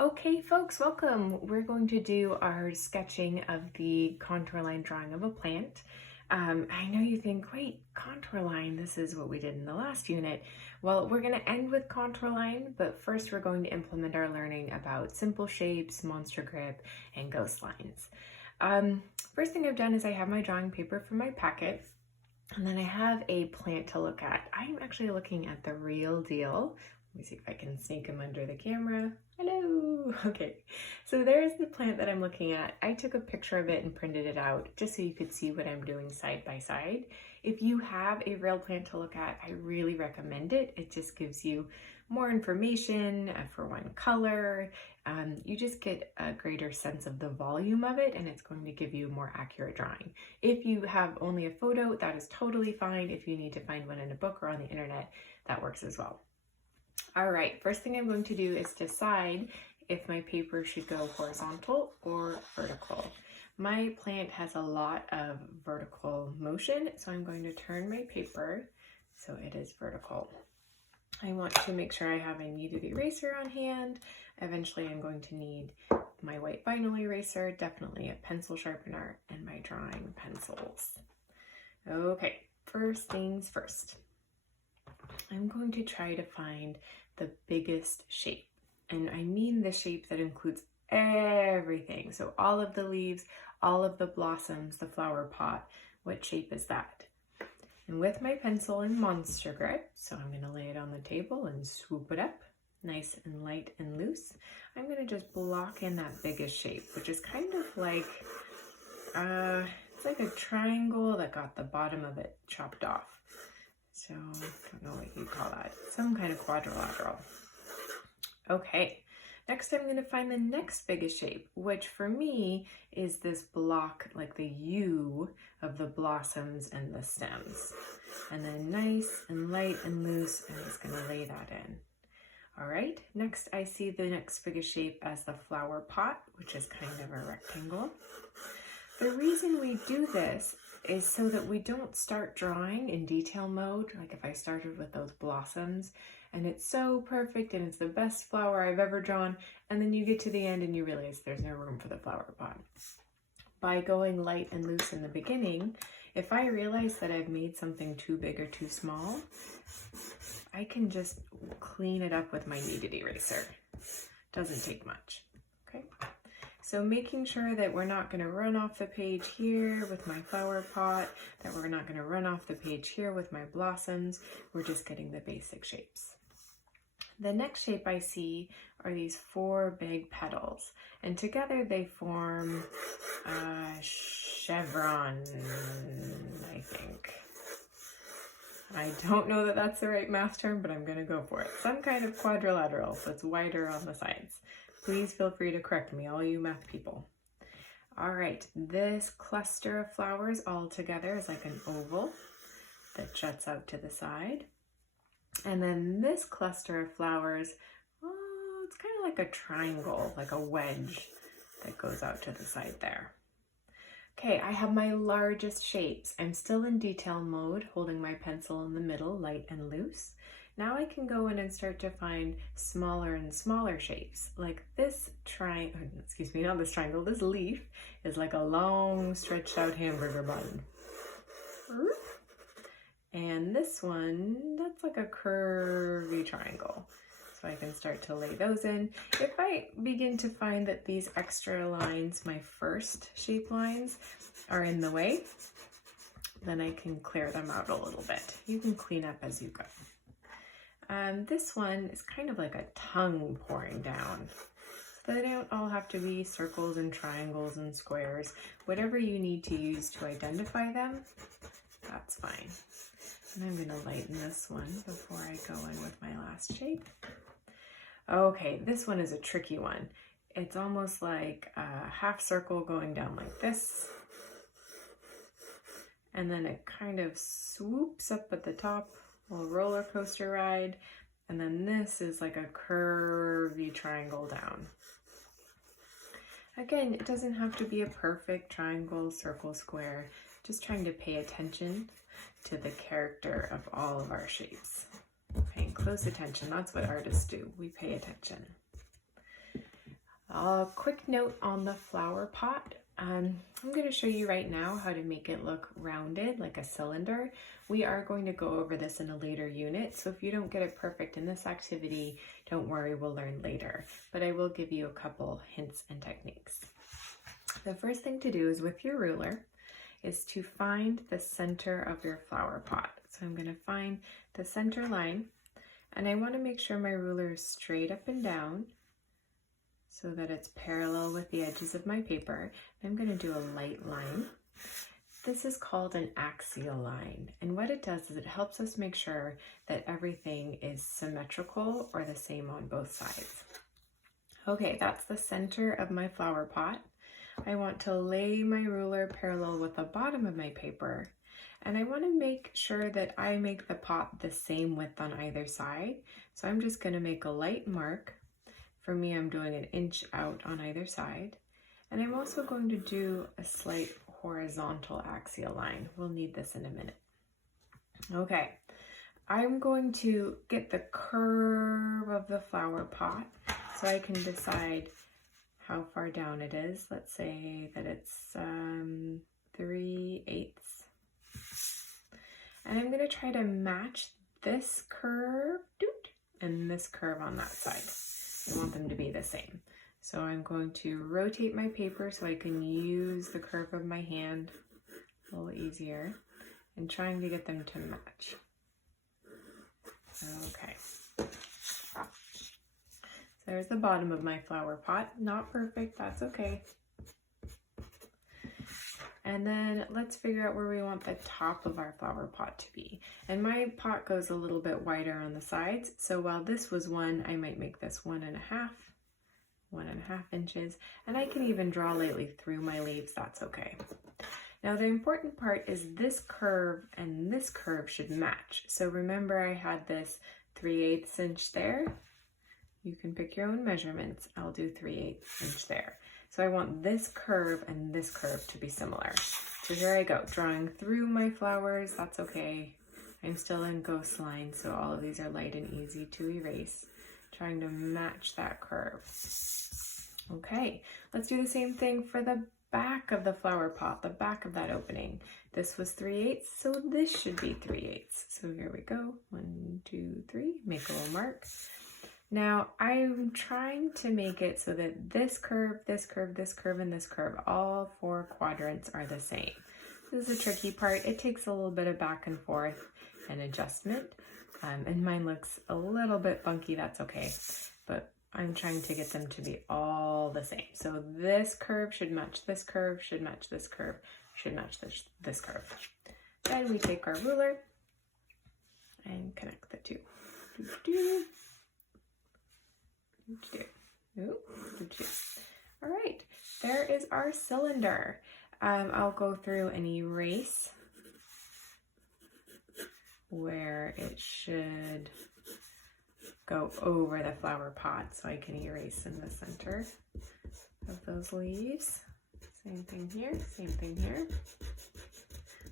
Okay, folks, welcome. We're going to do our sketching of the contour line drawing of a plant. I know you think, wait, contour line, this is what we did in the last unit. Well, we're going to end with contour line, but first we're going to implement our learning about simple shapes, monster grip, and ghost lines. First thing I've done is I have my drawing paper from my packet, and then I have a plant to look at. I'm actually looking at the real deal. Let me see if I can sneak him under the camera. Hello! Okay, so there's the plant that I'm looking at. I took a picture of it and printed it out just so you could see what I'm doing side by side. If you have a real plant to look at, I really recommend it. It just gives you more information for one color. You just get a greater sense of the volume of it, and it's going to give you a more accurate drawing. If you have only a photo, that is totally fine. If you need to find one in a book or on the internet, that works as well. All right, first thing I'm going to do is decide if my paper should go horizontal or vertical. My plant has a lot of vertical motion, so I'm going to turn my paper so it is vertical. I want to make sure I have a kneaded eraser on hand. Eventually I'm going to need my white vinyl eraser, definitely a pencil sharpener, and my drawing pencils. Okay, first things first. I'm going to try to find the biggest shape. And I mean the shape that includes everything. So all of the leaves, all of the blossoms, the flower pot. What shape is that? And with my pencil in monster grip, so I'm going to lay it on the table and swoop it up, nice and light and loose. I'm going to just block in that biggest shape, which is kind of like, it's like a triangle that got the bottom of it chopped off. So I don't know what you call that, some kind of quadrilateral. Okay, next I'm going to find the next biggest shape, which for me is this block, like the U of the blossoms and the stems. And then nice and light and loose, I'm just going to lay that in. All right, next I see the next biggest shape as the flower pot, which is kind of a rectangle. The reason we do this is so that we don't start drawing in detail mode, like if I started with those blossoms and it's so perfect and it's the best flower I've ever drawn, and then you get to the end and you realize there's no room for the flower pot. By going light and loose in the beginning, if I realize that I've made something too big or too small, I can just clean it up with my kneaded eraser. Doesn't take much, okay? So making sure that we're not going to run off the page here with my flower pot, that we're not going to run off the page here with my blossoms, we're just getting the basic shapes. The next shape I see are these 4 big petals, and together they form a chevron, I think. I don't know that that's the right math term, but I'm going to go for it. Some kind of quadrilateral, so it's wider on the sides. Please feel free to correct me, all you math people. All right, this cluster of flowers all together is like an oval that juts out to the side. And then this cluster of flowers, oh, it's kind of like a triangle, like a wedge that goes out to the side there. Okay, I have my largest shapes. I'm still in detail mode, holding my pencil in the middle, light and loose. Now I can go in and start to find smaller and smaller shapes. Like this this leaf is like a long stretched out hamburger bun. And this one, that's like a curvy triangle. So I can start to lay those in. If I begin to find that these extra lines, my first shape lines, are in the way, then I can clear them out a little bit. You can clean up as you go. This one is kind of like a tongue pouring down. So they don't all have to be circles and triangles and squares. Whatever you need to use to identify them, that's fine. And I'm going to lighten this one before I go in with my last shape. Okay, this one is a tricky one. It's almost like a half circle going down like this. And then it kind of swoops up at the top, a little roller coaster ride. And then this is like a curvy triangle down. Again, it doesn't have to be a perfect triangle, circle, square. Just trying to pay attention to the character of all of our shapes. Paying close attention, that's what artists do. We pay attention. A quick note on the flower pot. I'm going to show you right now how to make it look rounded like a cylinder. We are going to go over this in a later unit, so if you don't get it perfect in this activity, don't worry, we'll learn later. But I will give you a couple hints and techniques. The first thing to do is with your ruler is to find the center of your flower pot. So I'm going to find the center line, and I want to make sure my ruler is straight up and down so that it's parallel with the edges of my paper. I'm going to do a light line. This is called an axial line, and what it does is it helps us make sure that everything is symmetrical or the same on both sides. Okay, that's the center of my flower pot. I want to lay my ruler parallel with the bottom of my paper, and I want to make sure that I make the pot the same width on either side. So I'm just going to make a light mark. For me, I'm doing an inch out on either side, and I'm also going to do a slight horizontal axial line. We'll need this in a minute. Okay, I'm going to get the curve of the flower pot so I can decide how far down it is. Let's say that it's 3/8. And I'm going to try to match this curve and this curve on that side. I want them to be the same. So I'm going to rotate my paper so I can use the curve of my hand a little easier, and trying to get them to match. Okay. So there's the bottom of my flower pot. Not perfect, that's okay. And then let's figure out where we want the top of our flower pot to be. And my pot goes a little bit wider on the sides. So while this was 1, I might make this 1.5 inches. And I can even draw lightly through my leaves, that's okay. Now the important part is this curve and this curve should match. So remember I had this 3/8 inch there. You can pick your own measurements. I'll do 3/8 inch there. So I want this curve and this curve to be similar. So here I go, drawing through my flowers, that's okay. I'm still in ghost line, so all of these are light and easy to erase. Trying to match that curve. Okay, let's do the same thing for the back of the flower pot, the back of that opening. This was 3/8, so this should be 3/8. So here we go, 1, 2, 3, make a little mark. Now I'm trying to make it so that this curve, this curve, this curve, and this curve, all 4 quadrants are the same. This is a tricky part. It takes a little bit of back and forth and adjustment. And mine looks a little bit funky, that's okay. But I'm trying to get them to be all the same. So this curve should match this curve, should match this curve, should match this curve. Then we take our ruler and connect the two. All right, there is our cylinder. I'll go through and erase where it should go over the flower pot, so I can erase in the center of those leaves. Same thing here, same thing here.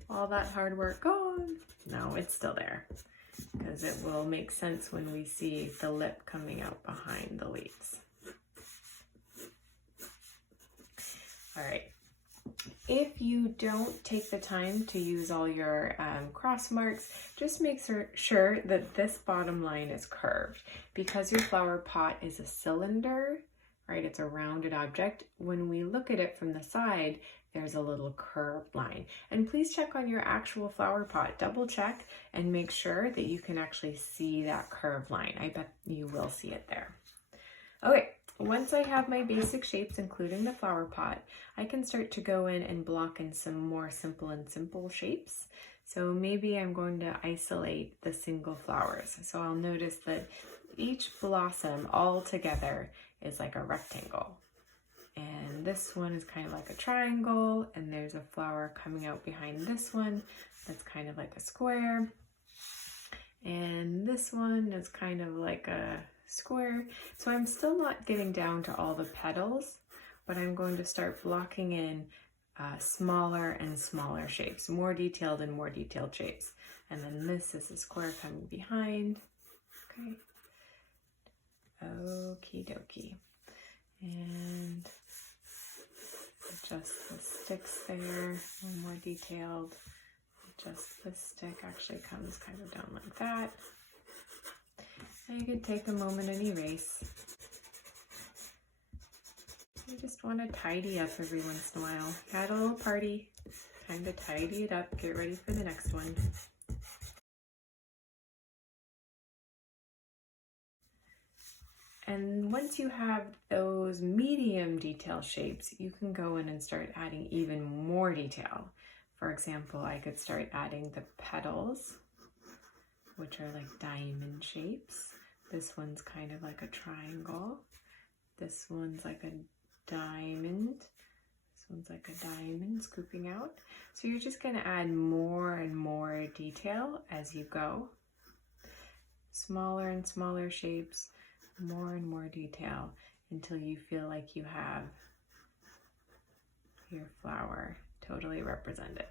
All that hard work gone. No, it's still there, because it will make sense when we see the lip coming out behind the leaves. All right. If you don't take the time to use all your cross marks, just make sure that this bottom line is curved. Because your flower pot is a cylinder, right? It's a rounded object. When we look at it from the side, there's a little curved line. And please check on your actual flower pot. Double check and make sure that you can actually see that curved line. I bet you will see it there. Okay. Once I have my basic shapes, including the flower pot, I can start to go in and block in some more simple shapes. So maybe I'm going to isolate the single flowers. So I'll notice that each blossom all together is like a rectangle. And this one is kind of like a triangle, and there's a flower coming out behind this one that's kind of like a square. And this one is kind of like a square. So I'm still not getting down to all the petals, but I'm going to start blocking in smaller and smaller shapes, more detailed and more detailed shapes. And then this is a square coming behind. Okay. Okie dokie. And Just the sticks there, one more detailed. Just the stick actually comes kind of down like that. And you can take a moment and erase. You just want to tidy up every once in a while. Had a little party, time to tidy it up, get ready for the next one. And once you have those medium detail shapes, you can go in and start adding even more detail. For example, I could start adding the petals, which are like diamond shapes. This one's kind of like a triangle. This one's like a diamond. This one's like a diamond scooping out. So you're just going to add more and more detail as you go. Smaller and smaller shapes, more and more detail until you feel like you have your flower totally represented.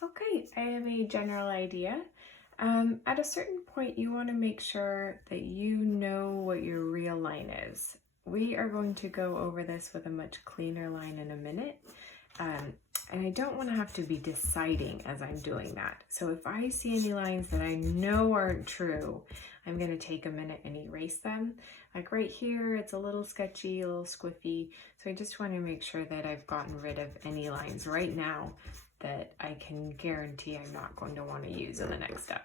Okay, I have a general idea. At a certain point, you want to make sure that you know what your real line is. We are going to go over this with a much cleaner line in a minute. And I don't want to have to be deciding as I'm doing that. So if I see any lines that I know aren't true, I'm going to take a minute and erase them. Like right here, it's a little sketchy, a little squiffy. So I just want to make sure that I've gotten rid of any lines right now that I can guarantee I'm not going to want to use in the next step.